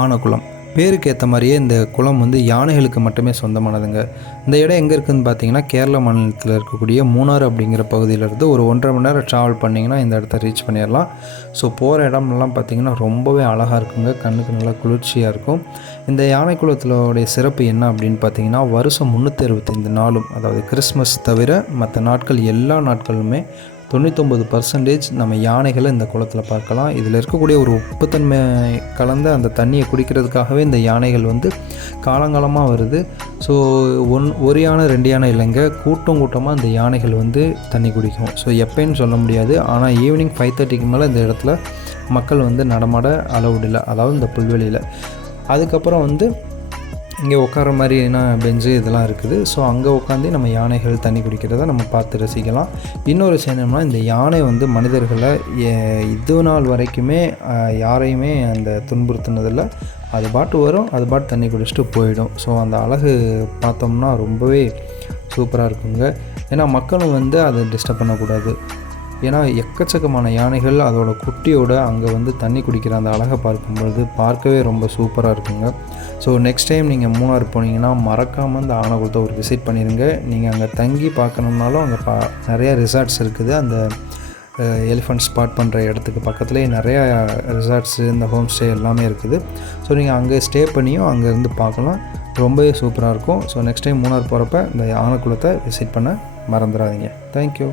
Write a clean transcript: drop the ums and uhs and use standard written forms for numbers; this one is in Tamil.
ஆனகுளம். பேருக்கு ஏற்ற மாதிரியே இந்த குளம் வந்து யானைகளுக்கு மட்டுமே சொந்தமானதுங்க. இந்த இடம் எங்கே இருக்குதுன்னு பார்த்தீங்கன்னா, கேரளா மாநிலத்தில் இருக்கக்கூடிய மூணாறு அப்படிங்கிற பகுதியிலேருந்து ஒரு 1.5 மணி நேரம் ட்ராவல் பண்ணிங்கன்னா இந்த இடத்த ரீச் பண்ணிடலாம். ஸோ போகிற இடம்லாம் பார்த்திங்கன்னா ரொம்பவே அழகாக இருக்குங்க. கண்ணுக்கு நல்லா குளிர்ச்சியாக இருக்கும். இந்த யானை குளத்திலோடைய சிறப்பு என்ன அப்படின்னு பார்த்தீங்கன்னா, வருஷம் 365 நாளும், அதாவது கிறிஸ்மஸ் தவிர மற்ற நாட்கள் எல்லா நாட்களுமே 99% நம்ம யானைகளை இந்த குளத்தில் பார்க்கலாம். இதில் இருக்கக்கூடிய ஒரு உப்புத்தன்மை கலந்த அந்த தண்ணியை குடிக்கிறதுக்காகவே இந்த யானைகள் வந்து காலங்காலமாக வருது. ஸோ ஒரு யானை 2 யானை இல்லைங்க, கூட்டமாக இந்த யானைகள் வந்து தண்ணி குடிக்கும். ஸோ எப்போன்னு சொல்ல முடியாது. ஆனால் ஈவினிங் 5:30க்கு மேலே இந்த இடத்துல மக்கள் வந்து நடமாட அலவுட் இல்லை, அதாவது இந்த புல்வெளியில். அதுக்கப்புறம் வந்து இங்கே உட்கார மாதிரினா பெஞ்சு இதெல்லாம் இருக்குது. ஸோ அங்கே உட்காந்து நம்ம யானைகள் தண்ணி குடிக்கிறத நம்ம பார்த்து ரசிக்கலாம். இன்னொரு விஷயம் என்னென்னா, இந்த யானை வந்து மனிதர்களை இது நாள் வரைக்குமே யாரையுமே அந்த துன்புறுத்தினதில்லை. அது பாட்டு வரும், அது பாட்டு தண்ணி குடிச்சிட்டு போயிடும். ஸோ அந்த அழகு பார்த்தோம்னா ரொம்பவே சூப்பராக இருக்குங்க. ஏன்னா மக்களும் வந்து அதை டிஸ்டர்ப் பண்ணக்கூடாது. ஏன்னா எக்கச்சக்கமான யானைகள் அதோட குட்டியோட அங்கே வந்து தண்ணி குடிக்கிற அந்த அழகை பார்க்கும்பொழுது பார்க்கவே ரொம்ப சூப்பராக இருக்குங்க. ஸோ நெக்ஸ்ட் டைம் நீங்கள் மூணாறு போனீங்கன்னா மறக்காமல் இந்த ஆனைகுளத்தை ஒரு விசிட் பண்ணிடுங்க. நீங்கள் அங்கே தங்கி பார்க்கணுன்னாலும் அங்கே நிறையா ரிசார்ட்ஸ் இருக்குது. அந்த எலிஃபண்ட் ஸ்பாட் பண்ணுற இடத்துக்கு பக்கத்துலேயே நிறையா ரிசார்ட்ஸு, இந்த ஹோம் ஸ்டே எல்லாமே இருக்குது. ஸோ நீங்கள் அங்கே ஸ்டே பண்ணியும் அங்கேருந்து பார்க்கலாம். ரொம்பவே சூப்பராக இருக்கும். ஸோ நெக்ஸ்ட் டைம் மூணாறு போகிறப்ப இந்த ஆனைகுளத்தை விசிட் பண்ண மறந்துடாதீங்க. தேங்க்யூ.